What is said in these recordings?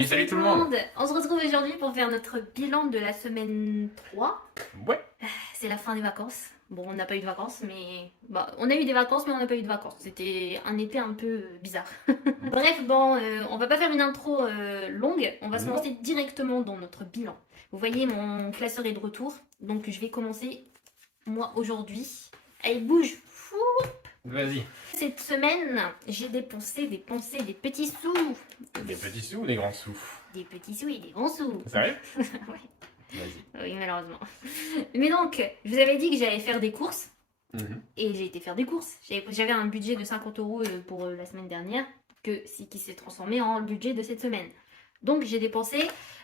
Salut tout le monde. On se retrouve aujourd'hui pour faire notre bilan de la semaine 3. Ouais, C'est la fin des vacances. Bon, on n'a pas eu de vacances, mais... Bah, on a eu des vacances, mais on n'a pas eu de vacances. C'était un été un peu bizarre. Bref, bon, on va pas faire une intro longue. On va se Non. lancer directement dans notre bilan. Vous voyez, mon classeur est de retour. Donc, je vais commencer, moi, aujourd'hui. Allez, bouge. Fou. vas-y. Cette semaine, j'ai dépensé des petits sous. Des petits sous ou des grands sous? Des petits sous et des grands sous. Sérieux? Ouais. Vas-y. Oui, malheureusement. Mais donc, je vous avais dit que j'allais faire des courses. Mhm. Et j'ai été faire des courses. J'avais un budget de 50 € pour la semaine dernière, qui s'est transformé en budget de cette semaine. Donc j'ai dépensé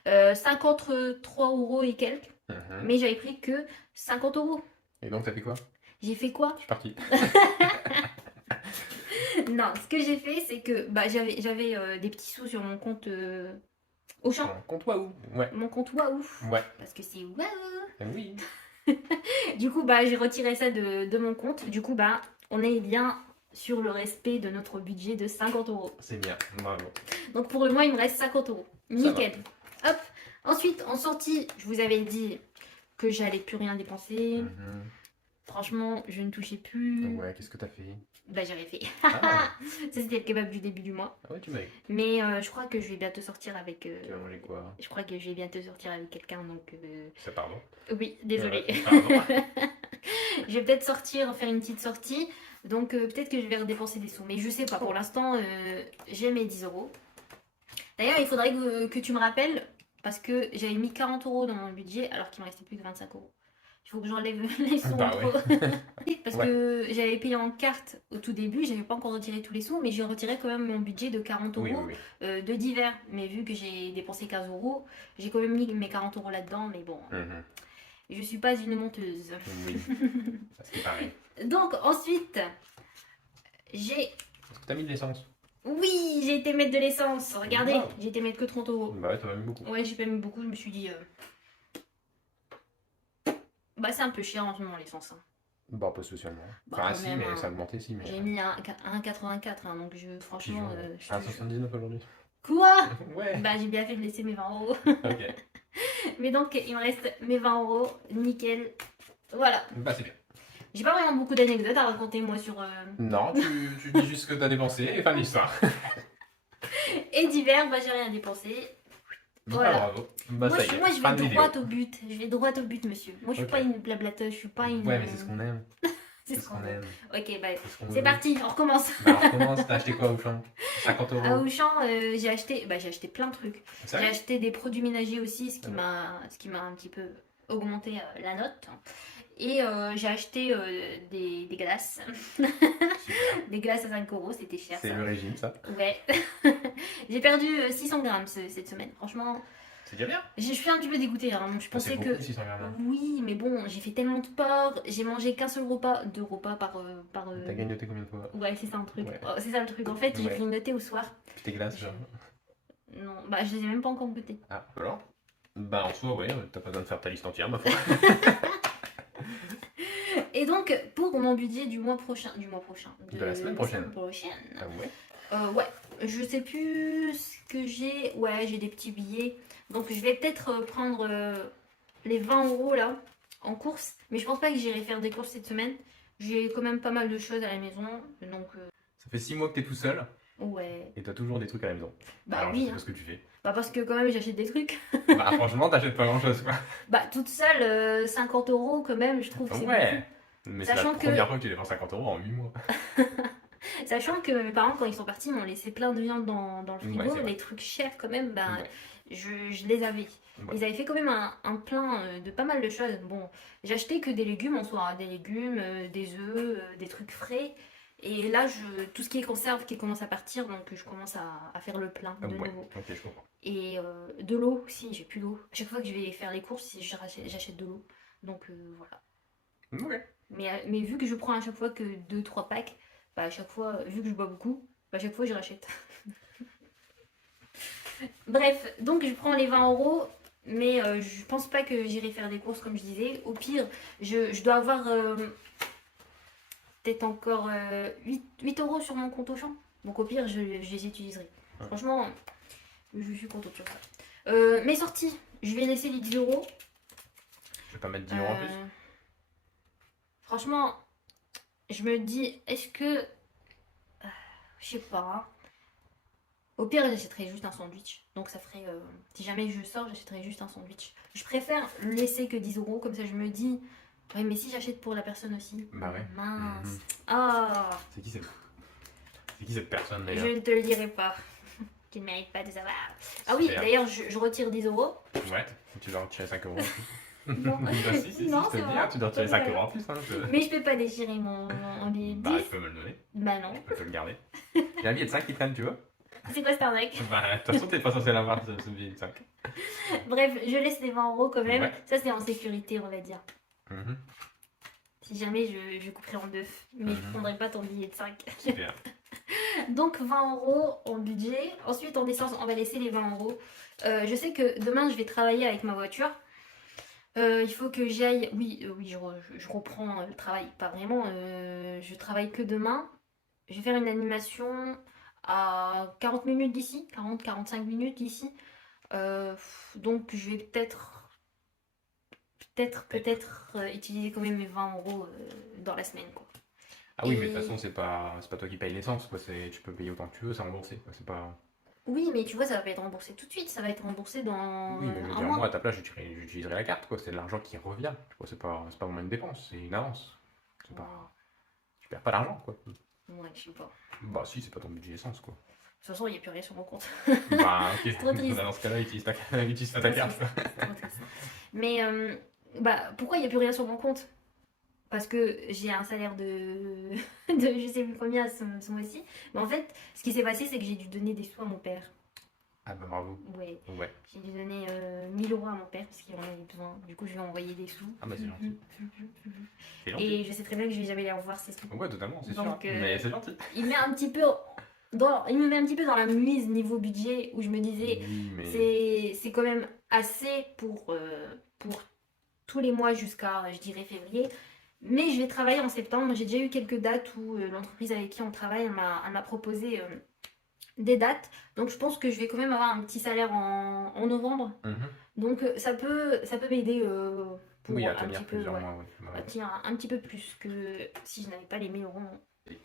53 € et quelques, Mhm. mais j'avais pris que 50 €. Et donc t'as fait quoi? J'ai fait quoi? Je suis parti. Non, ce que j'ai fait, c'est que bah, j'avais des petits sous sur mon compte Auchan. Compte Waouh. Ouais. Mon compte Waouh. Ouais. Parce que c'est Waouh. Oui. Du coup, bah, j'ai retiré ça de mon compte. Du coup, bah, on est bien sur le respect de notre budget de 50 €. C'est bien. Bravo. Donc pour le mois, il me reste 50 €. Nickel. Hop. Ensuite, en sortie, je vous avais dit que j'allais plus rien dépenser. Mhm. Franchement, je ne touchais plus. Ouais, qu'est-ce que t'as fait? Bah, j'avais fait. Ah. Ça, c'était le kebab du début du mois. Ah ouais, tu m'as dit. Mais je crois que je vais bientôt sortir avec. Tu vas manger quoi? Je crois que je vais bientôt sortir avec quelqu'un, donc. C'est pardon. Oui, désolée. Pardon. Je vais peut-être sortir, faire une petite sortie. Donc peut-être que je vais redépenser des sous. Mais je sais pas. Pour l'instant, j'ai mes 10 €. D'ailleurs, il faudrait que tu me rappelles. Parce que j'avais mis 40 € dans mon budget alors qu'il me restait plus que 25 €. Il faut que j'enlève les sous Bah en ouais. trop. Parce Ouais. que j'avais payé en carte au tout début, j'avais pas encore retiré tous les sous, mais j'ai retiré quand même mon budget de 40 € Oui, oui, oui. de divers. Mais vu que j'ai dépensé 15 €, j'ai quand même mis mes 40 € là-dedans. Mais bon, Mhm. je suis pas une menteuse. Oui. Parce que pareil. Donc ensuite, j'ai... Est-ce que t'as mis de l'essence? Oui, j'ai été mettre de l'essence. Regardez, Wow. j'ai été mettre que 30 €. Bah ouais, t'en as mis beaucoup. Ouais, j'ai pas mis beaucoup, je me suis dit... Bah c'est un peu cher en ce moment l'essence. Hein. Bah pas spécialement. Bah, Enfin quand si, même, mais hein. ça a augmenté si. Mais... J'ai mis un 1,84, hein, donc franchement... je te jure. 1,79 aujourd'hui. Quoi? Ouais. Bah j'ai bien fait de laisser mes 20 €. Ok. Mais donc il me reste mes 20 €, nickel. Voilà. Bah c'est bien. J'ai pas vraiment beaucoup d'anecdotes à raconter moi sur... Non, tu dis juste ce que t'as dépensé et fin de l'histoire. Et d'hiver, bah j'ai rien dépensé. Voilà. Bah, bravo. Bah ça y est, Moi je fin vais de droit vidéo. au but. Je vais droit au but, monsieur. Moi je suis Ok. pas une blablateuse, je suis pas une... Ouais, mais c'est ce qu'on aime. C'est C'est ce qu'on aime. Ok, bah C'est ce qu'on c'est veut. parti, on recommence. Bah alors comment t'as acheté quoi au champ? 50 À €. Auchan, j'ai acheté plein de trucs. J'ai Sérieux? acheté des produits ménagers aussi, ce qui Ah m'a un petit peu augmenté la note. Et j'ai acheté des glaces. Super. Des glaces à 5 €, c'était cher C'est ça. le régime ça. Ouais. J'ai perdu 600 grammes cette semaine. Franchement, C'est déjà bien. je suis un petit peu dégoûtée. Hein. Je C'est pensais beaucoup, que... 600 grammes. Oui, mais bon, j'ai fait tellement de sport. J'ai mangé qu'un seul repas, 2 repas par... T'as grignoté combien de fois? Ouais, c'est ça un truc. Ouais. Oh, c'est ça le truc. En fait, j'ai Ouais. grignoté au soir. Puis tes glaces genre. Non, bah je les ai même pas encore goûtées. Ah, alors? Bah en soi, ouais, t'as pas besoin de faire ta liste entière, ma foi. Et donc, pour mon budget du mois prochain... De la semaine prochaine. Ah ouais? Ouais, je sais plus ce que j'ai. Ouais, j'ai des petits billets. Donc je vais peut-être prendre les 20 € là en course. Mais je pense pas que j'irai faire des courses cette semaine. J'ai quand même pas mal de choses à la maison. Donc Ça fait 6 mois que t'es tout seul ouais. et t'as toujours des trucs à la maison. Bah Alors je oui. sais Hein. pas ce que tu fais. Bah parce que quand même j'achète des trucs. Bah franchement, t'achètes pas grand chose quoi. Bah toute seule, 50 € quand même, je trouve que c'est Ouais. Mais c'est la Sachant que- première fois que tu dépenses 50 € en 8 mois. beaucoup. Sachant que mes parents quand ils sont partis m'ont laissé plein de viande dans le frigo. Ouais, c'est vrai. Les trucs chers quand même, bah Ouais. je les avais. Ouais. Ils avaient fait quand même un plein de pas mal de choses. Bon, j'ai acheté que des légumes en soi, hein, des légumes, des œufs, des trucs frais. Et là, tout ce qui est conserve qui commence à partir, donc je commence à faire le plein de Ouais, nouveau. ok, je comprends. Et de l'eau aussi, j'ai plus d'eau. À chaque fois que je vais faire les courses, j'achète de l'eau. Donc voilà. Ouais. Mais vu que je prends à chaque fois que 2-3 packs, bah à chaque fois, vu que je bois beaucoup, bah à chaque fois je rachète. Bref, donc je prends les 20 €, mais je pense pas que j'irai faire des courses comme je disais. Au pire, je dois avoir peut-être encore 8 € sur mon compte Auchan. Donc au pire, je les utiliserai. Ouais. Franchement, Je suis contente sur ça. Mes sorties, je vais laisser les 10 euros. Je vais pas mettre 10 euros en plus. Franchement, je me dis, est-ce que... je sais pas. Hein. Au pire, j'achèterais juste un sandwich. Donc ça ferait... si jamais je sors, j'achèterais juste un sandwich. Je préfère laisser que 10 euros. Comme ça, je me dis... Oui, mais si j'achète pour la personne aussi. Bah ouais. Mince. Ah. C'est qui cette personne Je d'ailleurs? ne te le dirai pas. Tu ne mérites pas de savoir. Ah oui, Super. d'ailleurs, je retire 10 euros. Ouais, tu dois retirer 5 euros en plus. Non. Bah si, Non, je te c'est le dis, vrai. hein, tu dois retirer 5 Voilà. euros en plus. Hein, Mais je peux pas déchirer mon billet de 10. Bah, tu peux me le donner, Bah non. je peux te le garder. Il y a un billet de 5 qui traîne, tu veux? C'est quoi cette arnaque? Bah, de toute façon, t'es pas censé l'avoir, ce billet de 5. Bref, je laisse les 20 euros quand même. Ouais. Ça, c'est en sécurité, on va dire. Mhm, Si jamais je couperai en deux. Mais je Mhm. prendrai pas ton billet de 5. super. Donc 20 euros en budget. Ensuite, en essence, on va laisser les 20 euros. Je sais que demain, je vais travailler avec ma voiture. Il faut que j'aille. Oui, je reprends le travail. Pas vraiment. Je travaille que demain. Je vais faire une animation à 40 minutes d'ici. 40-45 minutes d'ici. Donc, je vais peut-être utiliser quand même mes 20 euros dans la semaine, quoi. Ah oui, mais de Et- toute façon, c'est pas toi qui paye l'essence, quoi. Tu peux payer autant que tu veux, c'est remboursé, quoi. C'est pas... Oui, mais tu vois, ça va pas être remboursé tout de suite. Ça va être remboursé dans Oui, mais je veux un dire, mois. moi, à ta place, j'utiliserai la carte, quoi. C'est de l'argent qui revient. Tu vois, c'est pas vraiment une dépense, c'est une avance. C'est pas... Tu perds pas d'argent, quoi. Ouais, je sais pas. De Bah si, c'est pas ton budget essence, quoi. toute façon, il n'y a plus rien sur mon compte. Bah ok, trop triste. dans ce cas-là, utilise pas ta carte. C'est trop triste. Mais bah, pourquoi il n'y a plus rien sur mon compte? Parce que j'ai un salaire de, de je sais plus combien ce mois-ci. Mais en fait, ce qui s'est passé, c'est que j'ai dû donner des sous à mon père. Ah bah bravo. Ouais, Ouais. j'ai dû donner 1000 euros à mon père parce qu'il en avait besoin. Du coup, je lui ai envoyé des sous. Ah bah c'est gentil. C'est gentil. Et je sais très bien que je vais jamais les revoir ces sous. Ouais, totalement, c'est sûr. Donc, Mais c'est gentil. Il me met un petit peu dans la mise niveau budget où je me disais Oui, mais... c'est quand même assez pour tous les mois jusqu'à je dirais février. Mais je vais travailler en septembre. J'ai déjà eu quelques dates où l'entreprise avec qui on travaille elle m'a proposé des dates. Donc je pense que je vais quand même avoir un petit salaire en novembre. Mhm. Donc ça peut m'aider pour Oui, à un tenir petit peu, plusieurs ouais, mois, oui. à tenir un petit peu plus que si je n'avais pas les 1000 euros.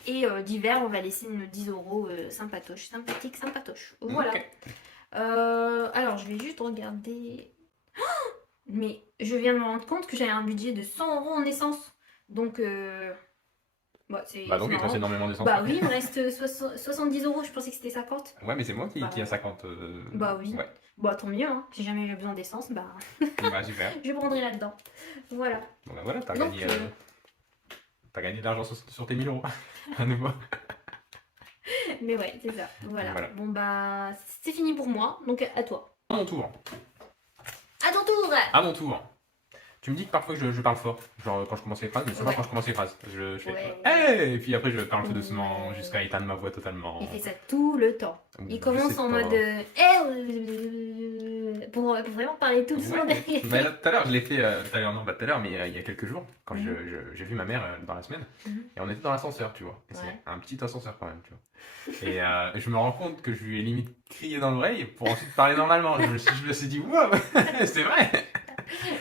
Et d'hiver, on va laisser une 10 euros sympatoche, sympathique, sympatoche. Voilà. Ok. Alors, je vais juste regarder. Mais je viens de me rendre compte que j'avais un budget de 100 euros en essence. Donc, c'est Bah donc, il te marrant. reste énormément d'essence. Bah oui, il me reste 70 euros. Je pensais que c'était 50. Ouais, mais c'est moi Bah, qui a 50. Bah oui. Ouais. Bah tant mieux. Hein. Si jamais j'ai besoin d'essence, bah Bah super. je prendrai là-dedans. Voilà. Bon bah voilà, t'as Donc, gagné... T'as gagné de l'argent sur tes 1000 euros. À nouveau. Mais ouais, c'est ça. Voilà. Voilà. Bon bah c'est fini pour moi. Donc à toi. À mon tour. À ton tour. À mon tour. Tu me dis que parfois je parle fort, genre quand je commence les phrases, mais souvent Ouais. quand je commence les phrases, je fais Ouais. hey! Et puis après je parle tout doucement Ouais. jusqu'à éteindre ma voix totalement. Il fait ça tout le temps. Je Il commence sais en pas. mode pour vraiment parler tout doucement Ouais. derrière. Mais là, tout à l'heure, je l'ai fait, tout à l'heure, non, pas tout à l'heure, mais il y a quelques jours, quand j'ai vu ma mère dans la semaine, Mhm. et on était dans l'ascenseur, tu vois. Et Ouais. c'est un petit ascenseur quand même, tu vois. Et je me rends compte que je lui ai limite crié dans l'oreille pour ensuite parler normalement. Je me suis dit, wow, c'est vrai!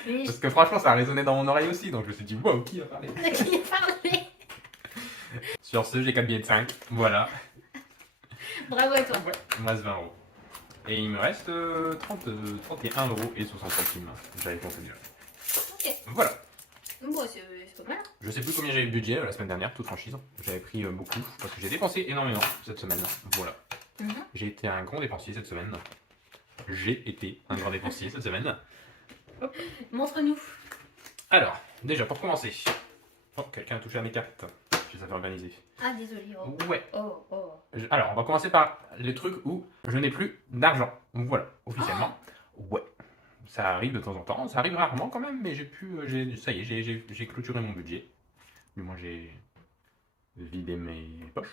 Oui, Parce que franchement, ça a résonné dans mon oreille aussi, donc je me suis dit, wow, qui a parlé? qui a parlé. Sur ce, j'ai 4 billets de 5, voilà. Bravo à toi. Ouais, il me reste 20 euros. Et il me reste 31 euros et 60 centimes. J'avais compté déjà. Ok. Voilà. Bon, c'est pas mal. Je sais plus combien j'avais de budget la semaine dernière, toute franchise. J'avais pris beaucoup parce que j'ai dépensé énormément cette semaine. Voilà. Mhm. J'ai été un grand dépensier cette semaine. J'ai été un grand dépensier cette semaine. Montre-nous. Alors, déjà pour commencer. Oh, quelqu'un a touché à mes cartes. Je les avais organisées. Ah, désolé. Oh. Ouais. Oh, oh. Alors, on va commencer par les trucs où je n'ai plus d'argent. Voilà, officiellement. Ouais. Ça arrive de temps en temps, ça arrive rarement quand même, mais ça y est, j'ai clôturé mon budget. Du moins, j'ai vidé mes poches.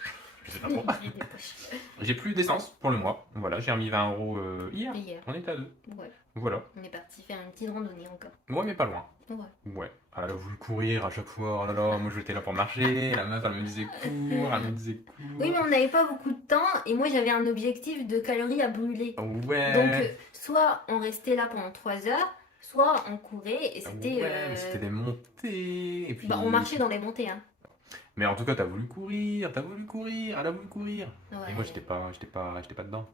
Je sais pas trop. J'ai des poches. J'ai plus d'essence pour le mois. Voilà, j'ai remis 20 € hier. Hier. On était à 2. Ouais. Voilà. On est parti faire une petite randonnée encore. Ouais, mais pas loin. Ouais. Ouais. Elle a voulu courir à chaque fois. Oh là là, moi j'étais là pour marcher. La meuf, elle me disait cours, elle me disait cours. Oui, mais on n'avait pas beaucoup de temps et moi j'avais un objectif de calories à brûler. Ouais. Donc, soit on restait là pendant 3 heures, soit on courait et c'était. Ouais, mais c'était des montées. Et puis... Bah, on marchait dans les montées, hein. Mais en tout cas, t'as voulu courir, elle a voulu courir. Ouais. Et moi, j'étais pas dedans.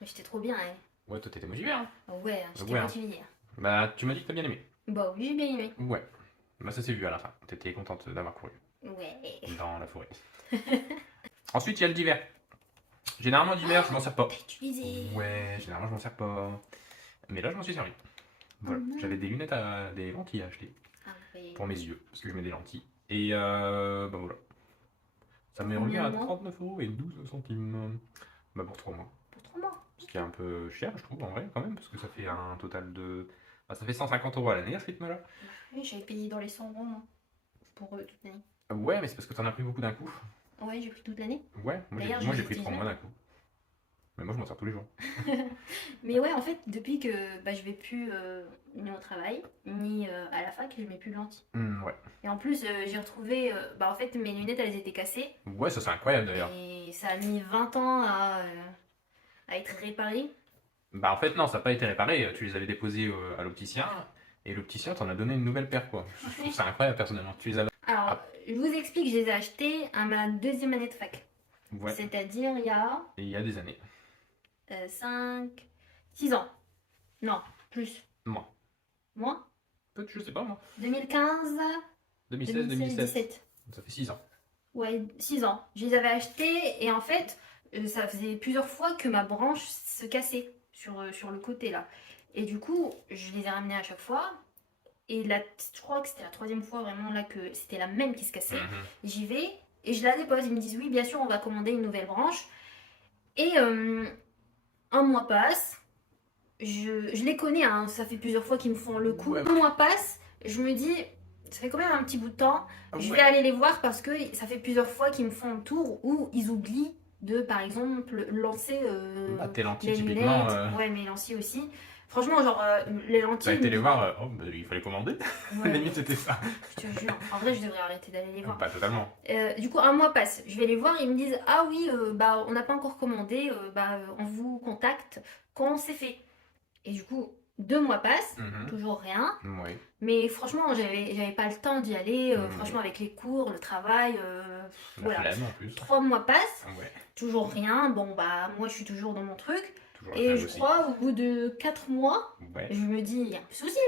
Mais j'étais trop bien, hein. Ouais, toi, t'étais motivé, hein. Ouais, j'étais Ouais, hein. motivée hier. Bah, tu m'as dit que t'as bien aimé. Bah oui, j'ai bien aimé. Ouais. Bah, ça s'est vu à la fin. T'étais contente d'avoir couru Ouais. dans la forêt. Ensuite, il y a le d'hiver. Généralement, d'hiver, je m'en sers pas. T'as utilisé. Ouais, généralement, je m'en sers pas. Mais là, je m'en suis servi. Voilà. Oh non. J'avais des lentilles à acheter Ah ouais. pour mes yeux, parce que je mets des lentilles. Et bah voilà. Ça m'est revenu à Combien de 39,12 €. Bah pour 3 mois. Pour 3 mois. Ce qui est un peu cher, je trouve, en vrai, quand même, parce que ça fait un total de... Bah, ça fait 150 € à l'année, à ce rythme-là. Oui, j'avais payé dans les 100 euros, moi. Pour toute l'année. Ouais, mais c'est parce que t'en as pris beaucoup d'un coup. Ouais, j'ai pris toute l'année. Ouais, D'ailleurs, moi je j'ai pris 3 l'utilise mois d'un coup. Mais moi je m'en sers tous les jours. Mais ouais, en fait, depuis que je vais plus ni au travail, ni à la fac, je mets plus de lentilles. Ouais. Et en plus, j'ai retrouvé. Bah, en fait, mes lunettes, elles étaient cassées. Ouais, ça c'est incroyable d'ailleurs. Et ça a mis 20 ans à être réparé. Bah en fait non, ça n'a pas été réparé. Tu les avais déposés à l'opticien. Et l'opticien t'en a donné une nouvelle paire, quoi. Je trouve ça incroyable personnellement. Tu les avais... Alors, Ah. je vous explique, je les ai achetés à ma deuxième année de fac. Ouais. C'est-à-dire il y a Et il y a des années. 6 ans. Non, plus. Moi. Moins Peut-être, je sais pas moi. 2015, 2016, 2016, 2017. 2017. Ça fait 6 ans. Ouais, 6 ans. Je les avais achetés et en fait, ça faisait plusieurs fois que ma branche se cassait sur le côté là. Et du coup, je les ai ramenés à chaque fois. Et là, je crois que c'était la troisième fois vraiment là que c'était la même qui se cassait. J'y vais et je la dépose. Ils me disent oui, bien sûr, on va commander une nouvelle branche. Et un mois passe. Je les connais, hein, ça fait plusieurs fois qu'ils me font le coup. Ouais. Un mois passe, je me dis, ça fait quand même un petit bout de temps. Je vais aller les voir parce que ça fait plusieurs fois qu'ils me font le tour où ils oublient de, par exemple, lancer Bah, tes lentilles, les typiquement. lunettes. Ouais, mes lentilles aussi. Franchement, genre, les lentilles. T'as été les voir, oh, bah, il fallait commander. Ouais, Limite, c'était ça. je te jure. En vrai, je devrais arrêter d'aller les voir. Pas totalement. Du coup, un mois passe. Je vais les voir. Ils me disent ah oui, bah on n'a pas encore commandé. On vous contacte quand c'est fait. Et du coup, 2 mois passent. Toujours rien. Ouais. Mais franchement, j'avais pas le temps d'y aller. Mhm. Franchement, avec les cours, le travail, La voilà. flemme en plus. 3 mois passent. Ouais. Toujours rien. Bon, bah moi, je suis toujours dans mon truc. Toujours la Et flemme je aussi. crois, au bout de 4 mois, Ouais. je me dis, il y a un souci.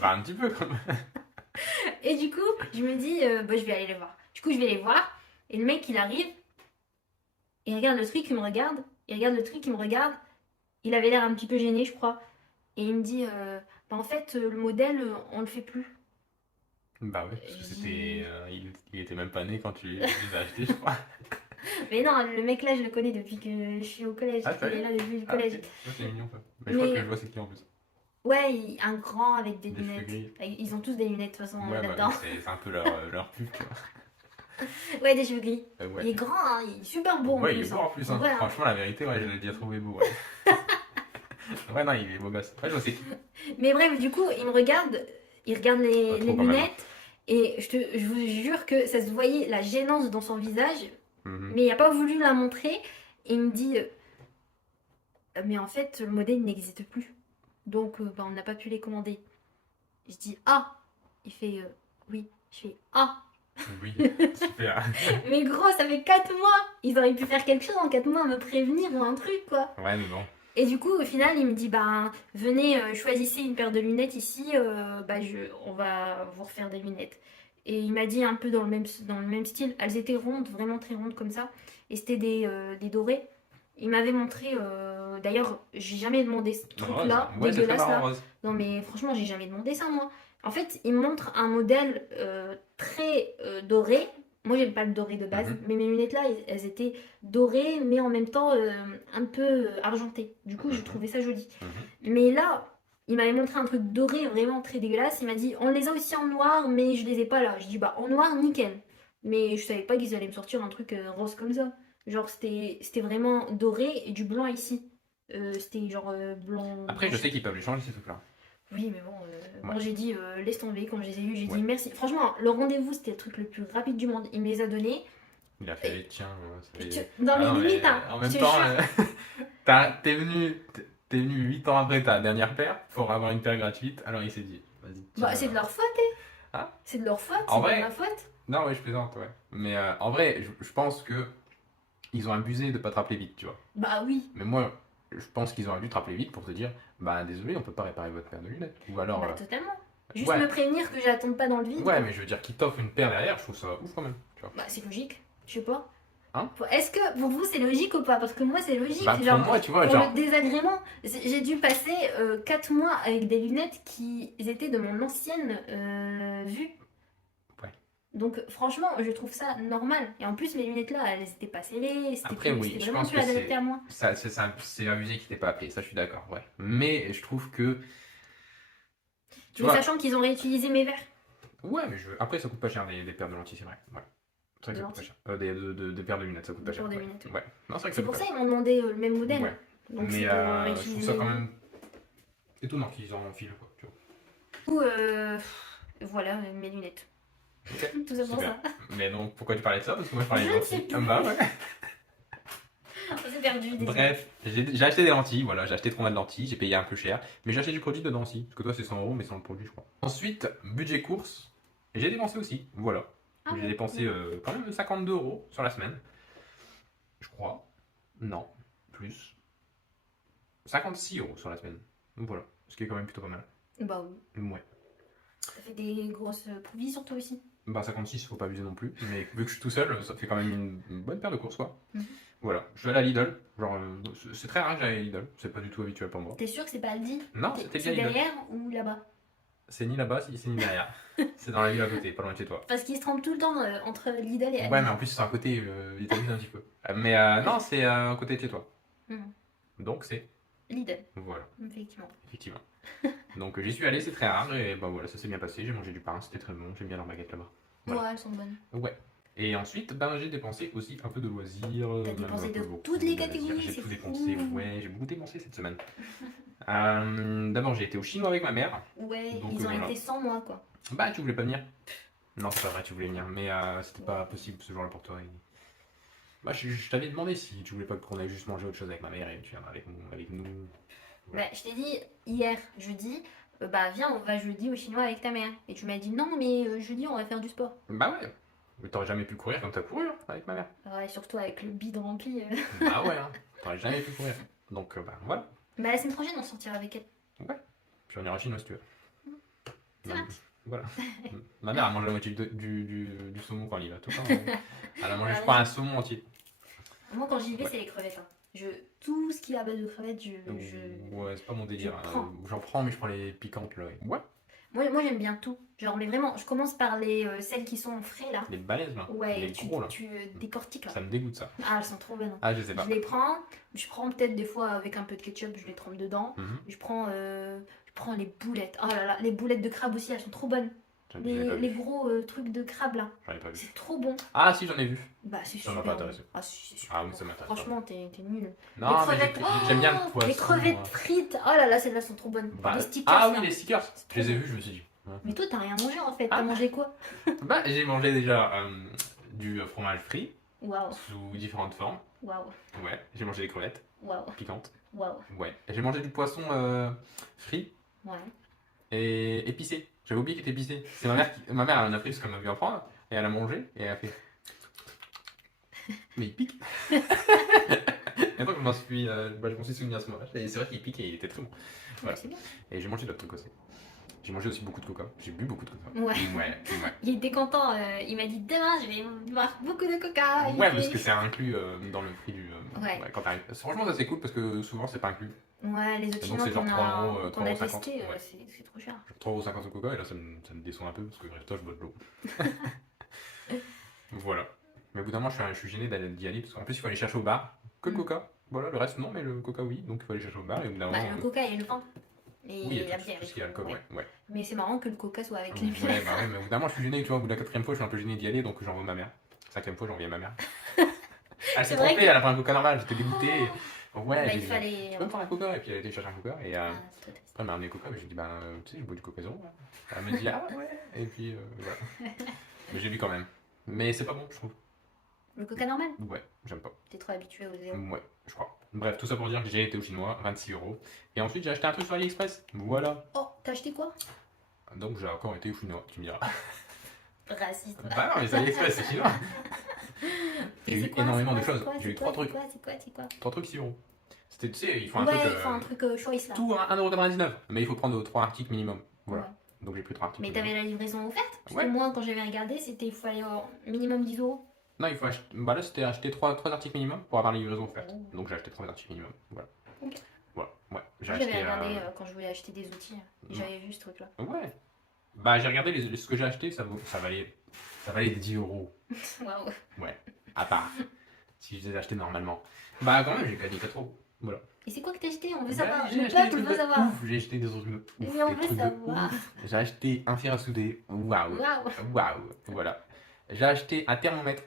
Bah, un petit peu quand même. Et du coup, je me dis, bah, je vais aller les voir. Du coup, je vais les voir. Et le mec, il arrive. Il regarde le truc, il me regarde. Il regarde le truc, il me regarde. Il avait l'air un petit peu gêné, je crois. Et il me dit, bah, en fait, le modèle, on le fait plus. Bah ouais, parce que c'était. Il était même pas né quand tu les as achetés, je crois. Mais non, le mec là, je le connais depuis que je suis au collège. Ah, ça y Il est. est là depuis le Ah, collège. ok. Ouais, c'est mignon ça. Mais je crois Mais- que je vois c'est qui en plus. Ouais, un grand avec des Des cheveux lunettes. gris. Ils ont tous des lunettes de toute façon Ouais, bah, là-dedans. c'est un peu leur pub, tu vois. Ouais, des cheveux gris. Ouais. Il est grand, hein, il est super beau. Ouais, en il est plus, beau en plus. Hein. Ouais, hein. Franchement, la vérité, ouais, je l'ai déjà trouvé beau. Ouais. Ouais, non, il est beau gosse. Ouais, je sais. Mais bref, du coup, il me regarde, il regarde Pas les trop, quand même. lunettes, et je vous jure que ça se voyait la gênance dans son visage, Mhm. mais il n'a pas voulu la montrer. Et il me dit, mais en fait, le modèle n'existe plus, donc bah, on n'a pas pu les commander. Je dis, ah, il fait, oui, je fais, ah, Oui, super. mais gros, ça fait 4 mois, ils auraient pu faire quelque chose en 4 mois, me prévenir ou un truc, quoi. Ouais, mais bon. Et du coup, au final, il me dit, bah, venez, choisissez une paire de lunettes ici, bah, on va vous refaire des lunettes. Et il m'a dit un peu dans le même style, elles étaient rondes, vraiment très rondes comme ça, et c'était des dorés. Il m'avait montré, d'ailleurs, j'ai jamais demandé ce truc-là, Ouais, c'est très dégueulasse marrant, là. rose. Non mais franchement, j'ai jamais demandé ça moi. En fait, il me montre un modèle très doré. Moi, j'aime pas le doré de base, Mhm. mais mes lunettes là, elles étaient dorées, mais en même temps un peu argentées. Du coup, j'ai Mhm. trouvé ça joli. Mhm. Mais là, il m'avait montré un truc doré vraiment très dégueulasse. Il m'a dit, on les a aussi en noir, mais je les ai pas là. Je dis, bah en noir, nickel. Mais je savais pas qu'ils allaient me sortir un truc rose comme ça. Genre, c'était vraiment doré et du blanc ici. C'était genre blanc. Après, je sais qu'ils peuvent les changer ces trucs-là. Oui, mais bon, Ouais. bon, j'ai dit laisse tomber. Quand je les ai eus, j'ai Ouais. dit merci. Franchement, le rendez-vous, c'était le truc le plus rapide du monde. Il me les a donnés. Il a fait, tiens, ça fait... Dans Ah les non, mais limites, hein, en je même te temps, jure. t'es venu 8 ans après ta dernière paire pour avoir une paire gratuite, alors il s'est dit, vas-y, tiens. Bah, c'est de leur faute, Hein? C'est de leur faute, En c'est pas vrai, ma faute. non, ouais, je plaisante, ouais. Mais en vrai, je pense que ils ont abusé de pas te rappeler vite, tu vois. Bah oui. Mais moi, je pense qu'ils auraient dû te rappeler vite pour te dire, bah désolé, on peut pas réparer votre paire de lunettes. Ou alors, Bah totalement. Juste ouais, me prévenir que j'attende pas dans le vide. ouais, mais je veux dire qu'ils t'offrent une paire derrière, je trouve ça ouf quand même, tu vois. Bah c'est logique. Je sais pas. Hein? Est-ce que pour vous c'est logique ou pas? Parce que moi c'est logique. Bah pour Genre, moi, tu vois, pour genre, le désagrément, j'ai dû passer 4 mois avec des lunettes qui étaient de mon ancienne vue. ouais. Donc franchement, je trouve ça normal. Et en plus mes lunettes là, elles étaient pas serrées. Après, oui, C'était je vraiment pense plus que adapté à moi. c'est abusé qu'ils t'aient pas appelé, ça je suis d'accord, ouais. Mais je trouve que, tu Mais vois, sachant qu'ils ont réutilisé mes verres. ouais, mais après ça coûte pas cher des paires de lentilles, c'est vrai. Ouais. C'est vrai que De ça coûte pas lentilles. cher. Des paires de lunettes, ça coûte pas Des cher. paires de Ouais. lunettes, oui. Ouais. Non, c'est vrai que ça C'est coûte pour pas ça cher. ils m'ont demandé le même modèle. Ouais. Donc Mais c'est pour je réutiliser trouve ça quand mes- même étonnant qu'ils en filent, quoi. Tu vois. Du coup, voilà mes lunettes. Ok, Tout ça pour super. ça. Mais donc, pourquoi tu parlais de ça? Parce que moi je parlais Je des ne lentilles. sais plus. Ah bah ouais. On s'est perdu. Désolé. Bref, j'ai acheté des lentilles, voilà, j'ai acheté 3 mois de lentilles, j'ai payé un peu cher, mais j'ai acheté du produit dedans aussi, parce que toi c'est 100 euros, mais sans le produit, je crois. Ensuite, budget course, j'ai dépensé aussi, voilà. Ah J'ai bon. dépensé quand même 52 euros sur la semaine, je crois. Non, plus. 56 euros sur la semaine, donc voilà, ce qui est quand même plutôt pas mal. Bah oui. Ouais. Ça fait des grosses provisions toi aussi. Bah 56, faut pas abuser non plus, mais vu que je suis tout seul, ça fait quand même une bonne paire de courses, quoi. Mhm. Voilà, je suis allé à Lidl, genre, c'est très rare que j'aille à Lidl, c'est pas du tout habituel pour moi. T'es sûr que c'est pas Aldi? Non, c'était bien C'est Lidl. derrière ou là-bas? C'est ni là-bas, c'est ni derrière. C'est dans la ville à côté, pas loin de chez toi. Parce qu'ils se trompent tout le temps entre Lidl et Aldi. Ouais, mais en plus, c'est à côté, ils t'abusent un petit peu. Mais non, c'est à côté de chez toi. Mhm. Donc, c'est. Lidl, Voilà, effectivement. effectivement. Donc, j'y suis allé, c'est très rare, et bah voilà, ça s'est bien passé. J'ai mangé du pain, c'était très bon, j'aime bien leurs baguettes là-bas. Voilà. Ouais, elles sont bonnes. Ouais. Et ensuite, ben, j'ai dépensé aussi un peu de loisirs. T'as même dépensé un peu de beaucoup toutes les de loisirs. catégories, J'ai c'est tout fou. dépensé, ouais, j'ai beaucoup dépensé cette semaine. D'abord, j'ai été au chinois avec ma mère. Ouais, Donc, ils ont voilà. été sans moi quoi. Bah, tu voulais pas venir? Non, c'est pas vrai, tu voulais venir, mais c'était pas possible ce jour-là pour toi. Bah, je t'avais demandé si tu voulais pas qu'on aille juste manger autre chose avec ma mère et tu viendras avec nous. Bah, je t'ai dit hier, jeudi, bah viens, on va jeudi au chinois avec ta mère. Et tu m'as dit non, mais jeudi on va faire du sport. Bah ouais, mais t'aurais jamais pu courir comme t'as couru hein, avec ma mère. Ouais, surtout avec le bide rempli. Bah ouais, hein, t'aurais jamais pu courir. Donc bah voilà, Bah la semaine prochaine on sortira avec elle. puis on ira en Chine si tu veux. Ça Non, marche. Voilà. Ma mère a mangé la moitié du saumon quand elle y va, tout le temps. Elle a mangé, je Ouais. crois, un saumon entier. Moi quand j'y vais Ouais. c'est les crevettes. Hein. Tout ce qui est à base de crevettes, Ouais, c'est pas mon délire. je prends. J'en prends, mais je prends les piquantes là. Ouais, Moi j'aime bien tout. Genre mais vraiment, je commence par les celles qui sont frais là. les balaises là. Ouais, Les et tu, gros là. tu décortiques là. Ça me dégoûte ça. Ah, elles sont trop bonnes. Ah, je sais pas. Je les prends, je prends peut-être des fois avec un peu de ketchup, je les trempe dedans. Mhm. Je prends les boulettes. Oh là là, les boulettes de crabe aussi, elles sont trop bonnes. J'en ai pas Les vu. gros trucs de crabe là. J'en ai pas vu. C'est trop bon. Ah si, j'en ai vu. Bah, c'est Ça m'a super. pas bon. intéressé. Ah, si, c'est super. Ah oui, bon. ça m'intéresse pas. Franchement, t'es nul. Non, les mais crevettes, j'aime bien le oh, poisson. les crevettes frites. Oh là là, celles-là sont trop bonnes. Bah, les stickers. ah là. oui, les stickers. C'est Je les ai trop vus, je me suis dit. Ouais. Mais toi, t'as rien mangé en fait. Ah. T'as mangé quoi? Bah, j'ai mangé déjà du fromage frit Waouh, sous différentes formes. waouh, Ouais, j'ai mangé des crevettes waouh, piquantes. waouh. Ouais, et j'ai mangé du poisson frit Ouais. et épicé. J'avais oublié qu'il était épicé. C'est ma mère elle en a pris parce qu'elle m'a vu en prendre et elle a mangé et elle a fait. Mais il pique. Et donc je m'en suis souvenu à ce moment-là. Et c'est vrai qu'il pique et il était très bon. Voilà. Ouais, c'est bien. Et j'ai mangé d'autres trucs aussi. J'ai mangé aussi beaucoup de coca. J'ai bu beaucoup de coca. Ouais. Ouais. Il était content. Il m'a dit demain, je vais boire beaucoup de coca. Il Ouais, était- parce que c'est inclus dans le prix du. Ouais. Quand t'arrives. Franchement, ça c'est cool parce que souvent c'est pas inclus. Ouais, les autres Et donc, chinois c'est genre qu'on 3 a, euros, qu'on a 3,50 testé, ouais. c'est trop cher. Genre 3,50€ au coca et là ça me déçoit un peu parce que bref, toi je bois de l'eau. Voilà. Mais au bout d'un moment, je suis gêné d'y aller parce qu'en plus il faut aller chercher au bar que le Mm. coca. Voilà, le reste non, mais le coca oui. Donc il faut aller chercher au bar et au bout d'un Bah, moment. le coca et le vin. Et Oui, il y la a tout, bière. tout ce qui est alcool, ouais. Mais c'est marrant que le coca soit avec Ouais, les bières. bah ouais, mais au bout d'un moment, je suis gêné, tu vois, au bout de la 4e fois, je suis un peu gêné d'y aller, donc j'en veux ma mère. 5e fois, j'en viens à ma mère. Elle s'est C'est vrai trompée, que- elle a pris un coca normal, j'étais dégoûté. Ouais, Bah, j'ai il dit, fallait. je peux me prendre un coca, et puis elle a été chercher un coca, et Ah, c'est trop triste. après elle m'a ramené le coca, mais j'ai dit, ben, tu sais, je bois du coca zéro. Hein. Elle m'a dit, ah ouais, et puis voilà. Mais j'ai vu quand même. Mais c'est pas bon, je trouve. Le coca normal? Ouais, j'aime pas. T'es trop habitué au zéro. Ouais, je crois. Bref, tout ça pour dire que j'ai été au chinois, 26 €. Et ensuite, j'ai acheté un truc sur AliExpress. Voilà. Oh, t'as acheté quoi? Donc, j'ai encore été au chinois, tu me diras. Raciste. Bah non, mais c'est AliExpress, c'est chinois. J'ai Et eu c'est quoi, énormément c'est de quoi, choses. c'est quoi, J'ai eu c'est 3 quoi, trucs. c'est quoi? 3 trucs 6 €. C'était, tu sais, ils font un Ouais, truc. il faut un truc choice là. Tout à 1,99 €. Mais il faut prendre 3 articles minimum. Voilà. Ouais. Donc, j'ai pris 3 articles. Mais minimum. t'avais la livraison offerte? Parce Ouais. que moi, quand j'avais regardé, il fallait minimum 10 euros. Non, il faut acheter. Bah là, c'était acheter 3 articles minimum pour avoir la livraison offerte. Oh. Donc, j'ai acheté 3 articles minimum. Voilà. Ok. Voilà. Ouais. J'ai Moi, j'avais acheté. regardé quand je voulais acheter des outils. J'avais vu ce truc là. Ouais. Bah, j'ai regardé ce que j'ai acheté, ça valait 10 €. Waouh. Ouais, à part si je les ai achetés normalement. Bah quand même, j'ai gagné 4 €. Voilà. Et c'est quoi que t'as acheté? On veut Bah, savoir. j'ai Le acheté des peuple trucs veut de savoir. ouf. J'ai acheté des trucs de ouf. Mais on des veut trucs de savoir. ouf. J'ai acheté un fer à souder. Waouh. Waouh. Waouh. Voilà. J'ai acheté un thermomètre.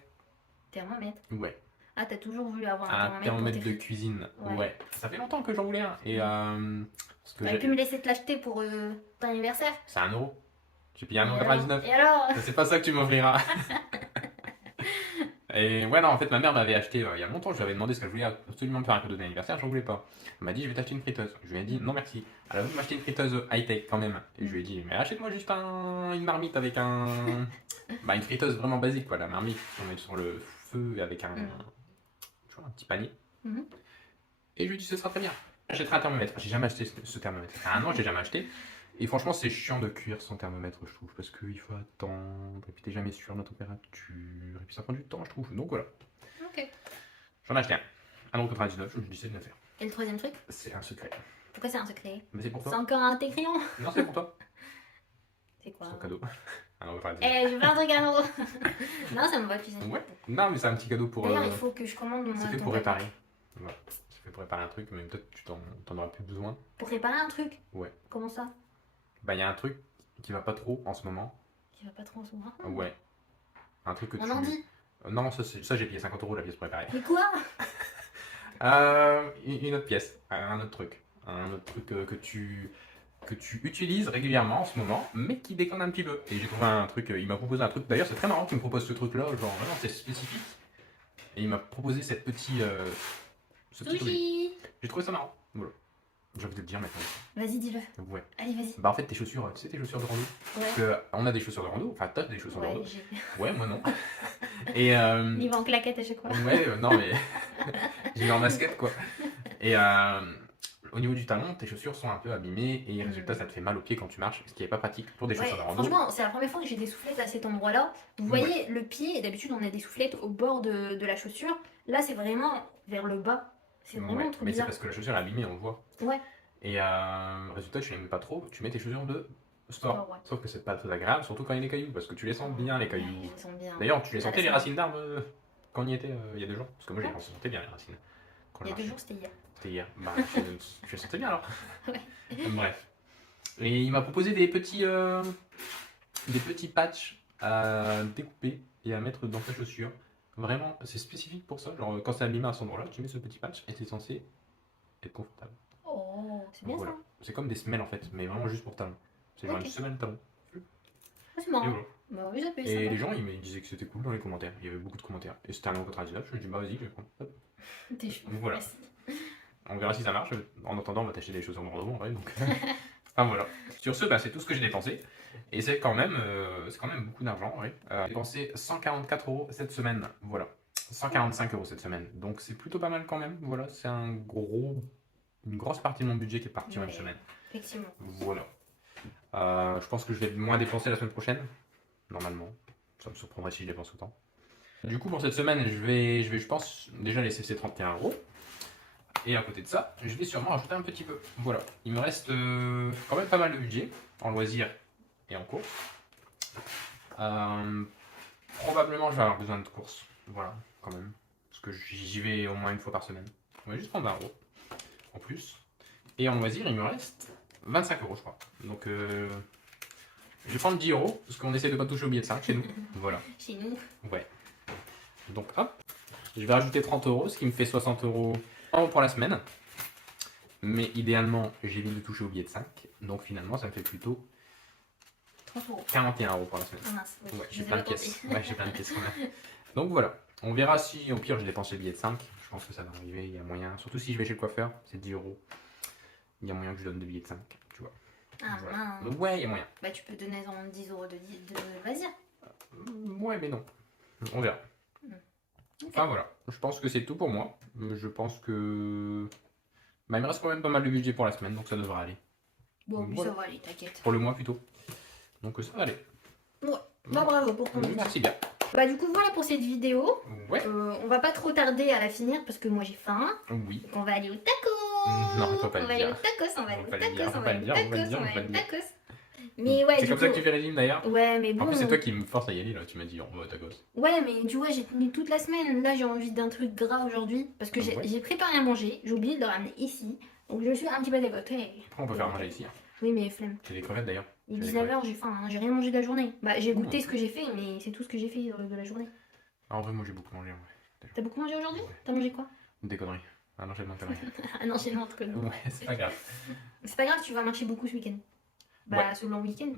Thermomètre. Ouais. Ah, t'as toujours voulu avoir Un un thermomètre pour de tes- cuisine. Ouais. Ouais. Ça fait longtemps que j'en voulais un. Et parce que T'aurais pu me laisser te l'acheter pour ton anniversaire. c'est 1 €. J'ai payé Et alors 1,99 €. Et alors? C'est pas ça que tu m'offriras. Et ouais, non, en fait, ma mère m'avait acheté il y a longtemps. Je lui avais demandé ce qu'elle voulait absolument me faire un cadeau d'anniversaire. J'en voulais pas. Elle m'a dit, je vais t'acheter une friteuse. Je lui ai dit, non merci. Elle a voulu m'acheter une friteuse high-tech quand même. Et je lui ai dit, mais achète-moi juste une marmite avec un. Bah, une friteuse vraiment basique, quoi. La marmite qu'on met sur le feu avec un. Tu vois, un petit panier. Mhm. Et je lui ai dit, ce sera très bien. J'achèterai un thermomètre. J'ai jamais acheté ce thermomètre. Ça fait 1 an, je l'ai jamais acheté. Et franchement, c'est chiant de cuire son thermomètre, je trouve, parce qu'il faut attendre, et puis t'es jamais sûr de la température, et puis ça prend du temps, je trouve. Donc voilà. Ok. J'en ai acheté un. 1,99 €, je me disais de le faire. Et le troisième truc? C'est un secret. Pourquoi c'est un secret? Mais c'est pour C'est toi. encore un tes crayons? Non, c'est pour toi. C'est quoi? C'est ton cadeau. 1,99 €. Eh, j'ai plein de trucs à l'euro. Non, ça me va cuisiner. Ouais. Non, mais c'est un petit cadeau pour. D'ailleurs, il faut que je commande mon C'est fait ton pour cadeau. réparer. Voilà. C'est fait pour réparer un truc, mais peut-être tu t'en auras plus besoin. Pour réparer un truc? Ouais. Comment ça? Bah, il y a un truc qui va pas trop en ce moment. Qui va pas trop en ce moment. Ouais. Un truc que On tu. en dit. Non, ça j'ai payé 50 € la pièce pour réparer. Mais quoi? Une autre pièce, un autre truc que tu utilises régulièrement en ce moment, mais qui déconne un petit peu. Et j'ai trouvé un truc, il m'a proposé un truc, d'ailleurs c'est très marrant qu'il me propose ce truc-là, genre vraiment c'est spécifique. Et il m'a proposé ce petit truc. Sushi. J'ai trouvé ça marrant, voilà. J'ai envie de le dire maintenant. Vas-y, dis-le. Ouais. Allez, vas-y. Bah en fait tes chaussures, tu sais tes chaussures de rando? Ouais. Parce que on a des chaussures de rando, enfin t'as des chaussures de Ouais, rando. j'ai. Ouais, moi non. Et Il va en claquette à chaque fois. ouais, non mais j'ai mis en basket quoi. Et au niveau du talon, tes chaussures sont un peu abîmées et résultat ça te fait mal aux pieds quand tu marches, ce qui est pas pratique pour des Ouais, chaussures de rando. franchement, c'est la première fois que j'ai des soufflettes à cet endroit-là. Vous voyez le pied, et d'habitude on a des soufflettes au bord de la chaussure. Là, c'est vraiment vers le bas. C'est vraiment Ouais, trop mais c'est bizarre. parce que la chaussure est abîmée, on le voit. Ouais. Et résultat, tu les mets pas trop, tu mets tes chaussures de sport. Sport, ouais. Sauf que c'est pas très agréable, surtout quand il y a des cailloux, parce que tu les sens bien les cailloux. Ouais, ils sont bien. D'ailleurs, tu les Ah, sentais les c'est racines d'arbres quand on y était il y a 2 jours? Parce que moi, je les sentais bien les racines. Quand Il y je a 2 marchais. jours, c'était hier. C'était hier. Bah, je les sentais bien alors. Ouais. Bref. Et il m'a proposé des petits patchs à découper et à mettre dans ta chaussure. Vraiment, c'est spécifique pour ça. Genre, quand c'est abîmé à cet endroit-là, tu mets ce petit patch et c'est censé être confortable. Oh, c'est bien Voilà. ça. C'est comme des semelles en fait, mais vraiment juste pour talon. C'est genre Ok. une semelle talon. Ah, c'est Et marrant. voilà. Bah oui, ça peut être Et sympa. les gens, ils me disaient que c'était cool dans les commentaires. Il y avait beaucoup de commentaires. Et c'était un 1,99 €. Je me dis, bah vas-y, je vais prendre. Hop. T'es chaud. Voilà. Merci. On verra si ça marche. En attendant, on va t'acheter des chaussures de rando en vrai. Donc. Enfin voilà. Sur ce, bah, c'est tout ce que j'ai dépensé. Et c'est quand même beaucoup d'argent. Ouais. J'ai dépensé 144 € cette semaine. Voilà. 145 € cette semaine. Donc c'est plutôt pas mal quand même. Voilà. C'est une grosse partie de mon budget qui est partie en une Ouais. semaine. Effectivement. Voilà. Je pense que je vais moins dépenser la semaine prochaine. Normalement. Ça me surprendrait si je dépense autant. Du coup, pour cette semaine, je pense, déjà laisser ces 31 €. Et à côté de ça, je vais sûrement rajouter un petit peu. Voilà. Il me reste quand même pas mal de budget en loisirs et en courses. Probablement, je vais avoir besoin de courses. Voilà, quand même. Parce que j'y vais au moins une fois par semaine. On va juste prendre 20 € en plus. Et en loisirs, il me reste 25 € je crois. Donc je vais prendre 10 € parce qu'on essaie de pas toucher au billet de 5 chez nous. Voilà. Chez nous. Ouais. Donc hop. Je vais rajouter 30 euros, ce qui me fait 60 euros pour la semaine. Mais idéalement, j'évite de toucher au billet de 5. Donc finalement, ça me fait plutôt 30 euros. 41 euros pour la semaine. Ah mince, oui, Ouais, je j'ai vais plein de la tenter. pièces. Ouais, j'ai plein de pièces quand même. Donc voilà. On verra si au pire je dépense le billet de 5. Je pense que ça va arriver. Il y a moyen. Surtout si je vais chez le coiffeur, c'est 10 euros. Il y a moyen que je donne des billets de 5. Tu vois. Ah Voilà. mince. Donc ouais, il y a moyen. Bah tu peux donner en 10 euros de loisirs. Ouais, mais non. On verra. Ok. Enfin voilà. Je pense que c'est tout pour moi. Je pense que. Bah, il me reste quand même pas mal de budget pour la semaine, donc ça devrait aller. Bon, puis Voilà. ça va aller, t'inquiète. Pour le mois plutôt. Donc ça va aller. Ouais. Bah bravo pour ton budget. Merci bien. Bah du coup voilà pour cette vidéo. Ouais. On va pas trop tarder à la finir parce que moi j'ai faim. Oui. Donc on va aller au tacos. Non, faut pas le on va dire. aller au tacos, on va aller Faut au pas le tacos, dire, on faut va pas aller le au dire, faut pas le tacos, dire, on va faut pas aller le au dire. tacos. Mais ouais, C'est du comme ça coup- que tu fais régime d'ailleurs. Ouais, mais En bon. plus, c'est toi qui me force à y aller là. Tu m'as dit, on va à ta gosse. Ouais, mais tu vois, j'ai tenu toute la semaine. Là, j'ai envie d'un truc gras aujourd'hui parce que Ouais. j'ai préparé à manger. J'ai oublié de le ramener ici. Donc je suis un petit peu dégoûtée. Après, on peut faire manger ici. Hein. Oui, mais flemme. J'ai des crevettes d'ailleurs. Il est J'ai des 19h, j'ai faim, hein. J'ai rien mangé de la journée. Bah, j'ai goûté Mmh. ce que j'ai fait, mais c'est tout ce que j'ai fait de la journée. Ah, en vrai, moi j'ai beaucoup mangé en vrai. T'as beaucoup mangé aujourd'hui? T'as mangé quoi? Des conneries. Ah non, j'ai plein de conneries. Ah non, j'ai entre nous. Ouais, c'est pas grave. C'est pas grave, tu vas marcher beaucoup ce week-end. Bah, Ouais. ce long week-end.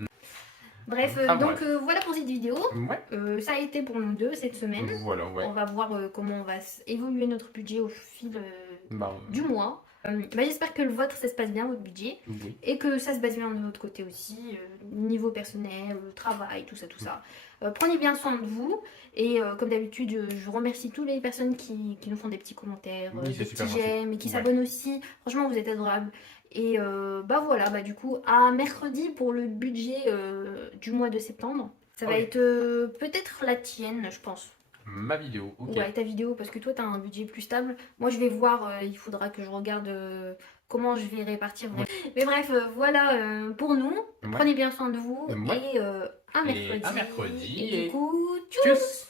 Bref, Ah, donc bref. voilà pour cette vidéo. Ouais. Ça a été pour nous deux cette semaine. Voilà, ouais. On va voir comment on va évoluer notre budget au fil Bah, du mois. Bah, j'espère que le vôtre, ça se passe bien, votre budget. oui. Et que ça se passe bien de notre côté aussi, niveau personnel, travail, tout ça, tout ça. Prenez bien soin de vous. Et comme d'habitude, je remercie toutes les personnes qui nous font des petits commentaires, Oui, des c'est super petits gentil. j'aime et qui Ouais. s'abonnent aussi. Franchement, vous êtes adorables. Et bah voilà, bah du coup, à mercredi pour le budget du mois de septembre. Ça va Ok. être peut-être la tienne, je pense. Ma vidéo, ok. Ouais, ta vidéo, parce que toi, tu as un budget plus stable. Moi, je vais voir, il faudra que je regarde comment je vais répartir. Ouais. Mais bref, voilà pour nous. Ouais. Prenez bien soin de vous. Ouais. Et à mercredi. Et à mercredi, Et et- du coup, tchou Tchuss!